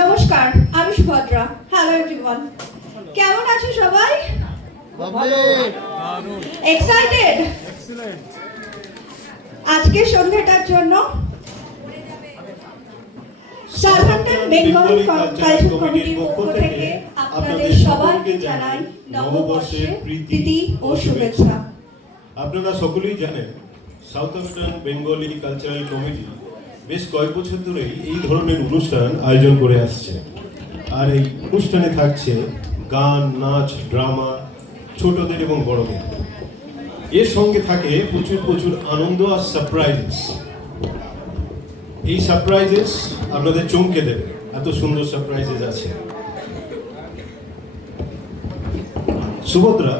নমস্কার, আমি Subhadra. Hello everyone, কেমন আছো সবাই? এক্সাইটেড আজকে সন্ধ্যাটার জন্য? সাউথার্ন বেঙ্গল কালচারাল কমিটির পক্ষ থেকে আপনাদের সবাইকে জানাই নববর্ষের প্রীতি ও শুভেচ্ছা। আপনারা সকলেই জানেন সাউথার্ন বেঙ্গলি কালচারাল কমিটি বেশ কয়েক বছর ধরেই এই ধরনের অনুষ্ঠান আয়োজন করে আসছে। আর এই অনুষ্ঠানে থাকছে গান, নাচ, ড্রামা, ছোটদের এবং বড়দের। এর সঙ্গে থাকে প্রচুর প্রচুর আনন্দ আর সারপ্রাইজেস। এই সারপ্রাইজেস আপনাদের চমকে দেবে, এত সুন্দর সারপ্রাইজেস আছে। সুভদ্রা,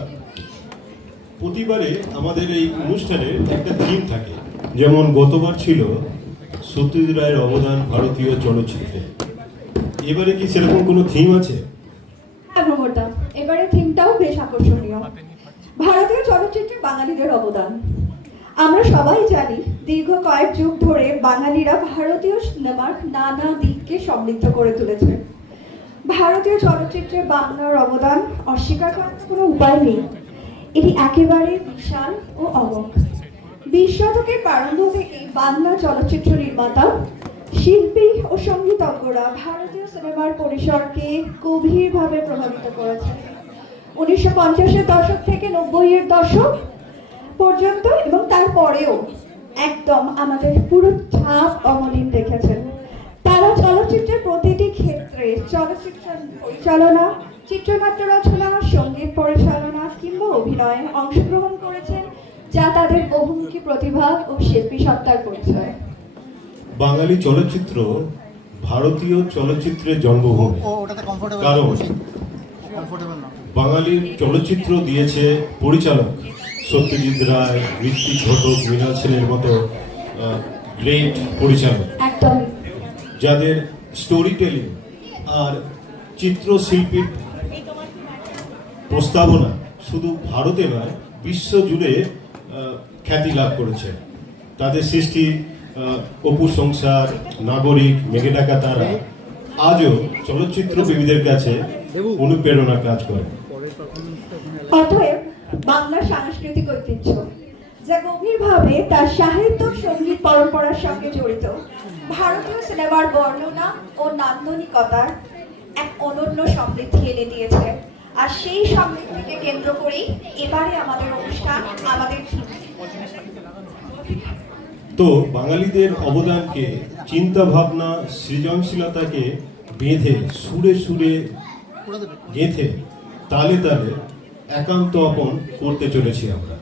প্রতিবারে আমাদের এই অনুষ্ঠানের একটা থিম থাকে। যেমন গতবার ছিল সত্যজিৎ রায়ের অবদান ভারতীয় চলচ্চিত্রে। এবারে কি সেরকম কোনো থিম আছে? হ্যাঁ প্রমোদা, এবারে থিমটাও বেশ আকর্ষণীয়। ভারতীয় চলচ্চিত্রে বাঙালিদের অবদান। আমরা সবাই জানি দীর্ঘ কয়েক যুগ ধরে বাঙালিরা ভারতীয় সিনেমার নানা দিককে সমৃদ্ধ করে তুলেছে। ভারতীয় চলচ্চিত্রে বাংলার অবদান অস্বীকার করার কোনো উপায় নেই। এটি একেবারে বিশাল ও অমোঘ। 20 শতকের প্রারম্ভ থেকে বাংলা চলচ্চিত্র নির্মাতা, শিল্পী ও সঙ্গীতজ্ঞরা ভারতীয় সিনেমার পরিসরকে গভীরভাবে প্রভাবিত করেছে। 1950-এর দশক থেকে 90-এর দশক পর্যন্ত এবং তারপরেও একদম আমাদের পুরো ছাপ অমলিন রেখেছেন। তারা চলচ্চিত্রের প্রতিটি ক্ষেত্রে চলচ্চিত্র পরিচালনা, চিত্রনাট্য রচনা, সঙ্গীত পরিচালনা কিংবা অভিনয়ে অংশগ্রহণ করেছেন, যা তাদের বহুমুখী প্রতিভা ও শিল্পী সত্তার পরিচয়। বাঙালি চলচ্চিত্র ভারতীয় চলচ্চিত্রের জন্মভূমি। কারণ বাঙালির চলচ্চিত্র দিয়েছে পরিচালক সত্যজিৎ রায়, ঋত্বিক ঘটক, মৃণাল সেনের মতো গ্রেট পরিচালক, যাদের স্টোরি টেলিং আর চিত্রশিল্পীর প্রস্তাবনা শুধু ভারতে নয়, বিশ্ব জুড়ে খ্যাতি লাভ করেছে। তাদের সৃষ্টি অপু সংসার, নাগরিক, মেঘে ডাকা তারা আজও চলচ্চিত্র প্রেমীদের কাছে অনুপ্রেরণা কাজ করে। অতএব বাংলা সাংস্কৃতিক ঐতিহ্য, যা গভীরভাবে তার সাহিত্য সঙ্গীত পরম্পরার সঙ্গে জড়িত, ভারতীয় সিনেমার বর্ণনা ও নান্দনিকতার এক অনন্য সমৃদ্ধি এনে দিয়েছে। আর সেই সমৃদ্ধিকে কেন্দ্র করেই এবারে আমাদের অনুষ্ঠান, আমাদের তো বাঙালিদের অবদানকে, চিন্তা ভাবনা, সৃজনশীলতাকে বেঁধে সুরে সুরে গেঁথে তালে তালে একান্ত আপন করতে চলেছি আমরা।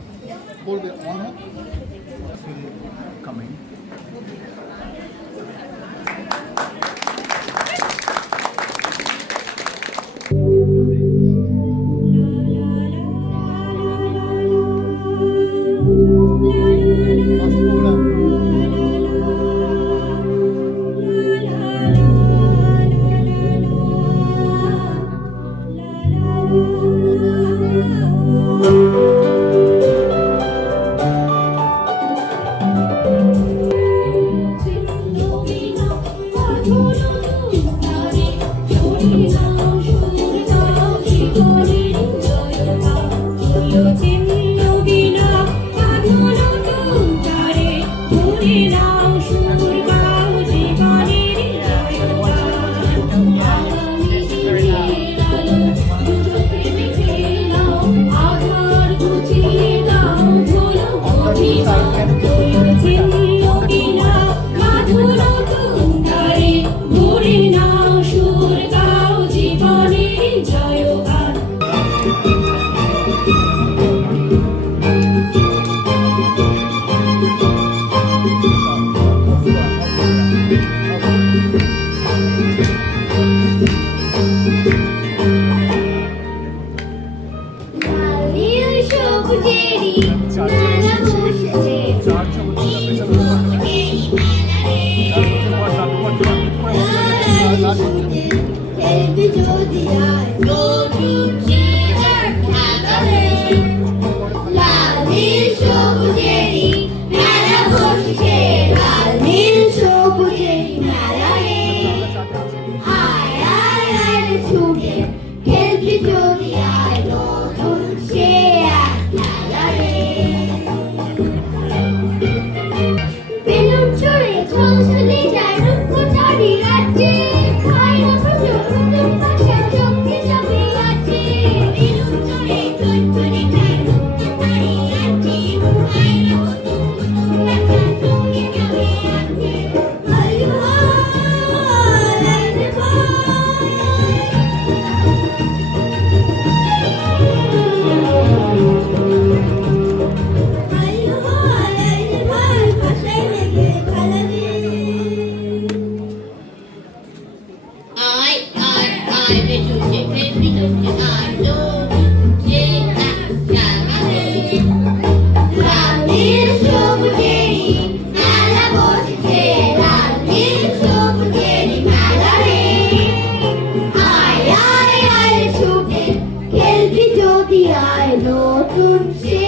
নতুন সে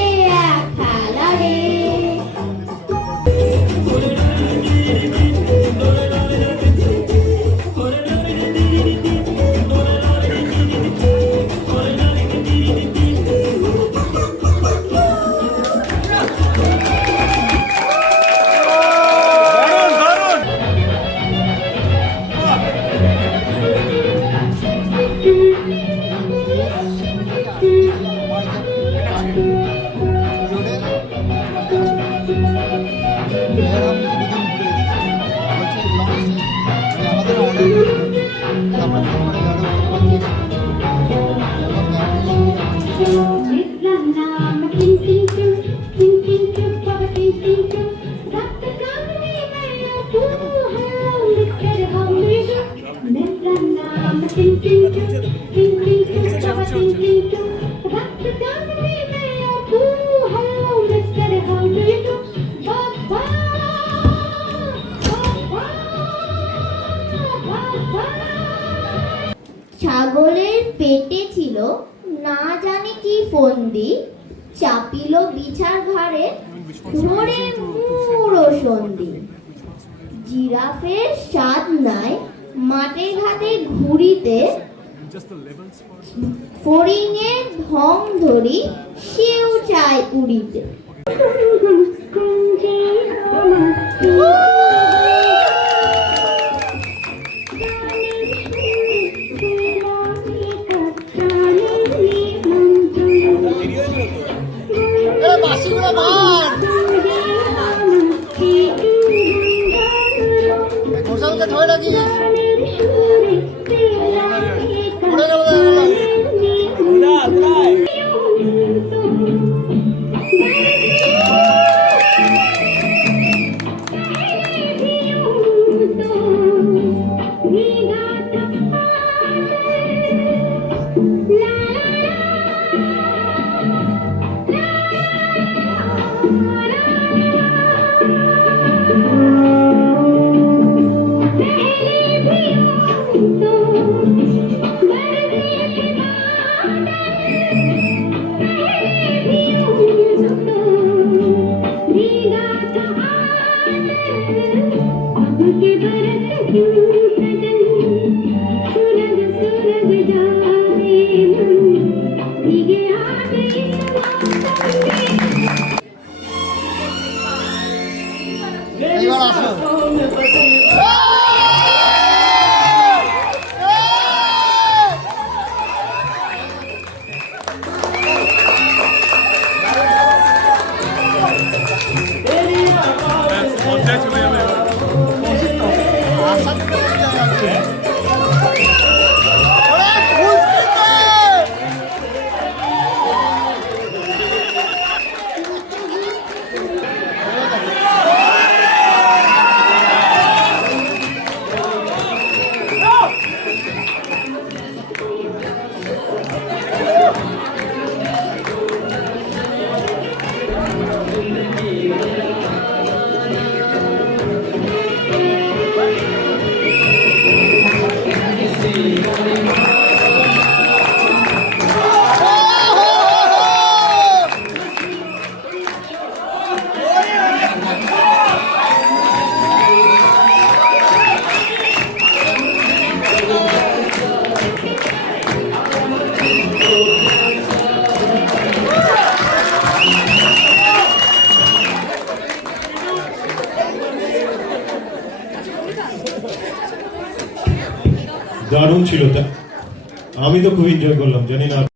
এক খেলা রে। ছাগলের পেটে ছিল না জানি কি ফন্দি, চাপিল বিছার ঘাড়ে ধরে মুড়ো সন্ধি। জিরাফের স্বাদ নাই মাঠে ঘাটে ঘুরিতে, ফড়িংয়ের ঢং ধরি সেও চায় উড়িতে। দারুণ ছিল তা, আমি তো খুব এনজয় করলাম, জানি না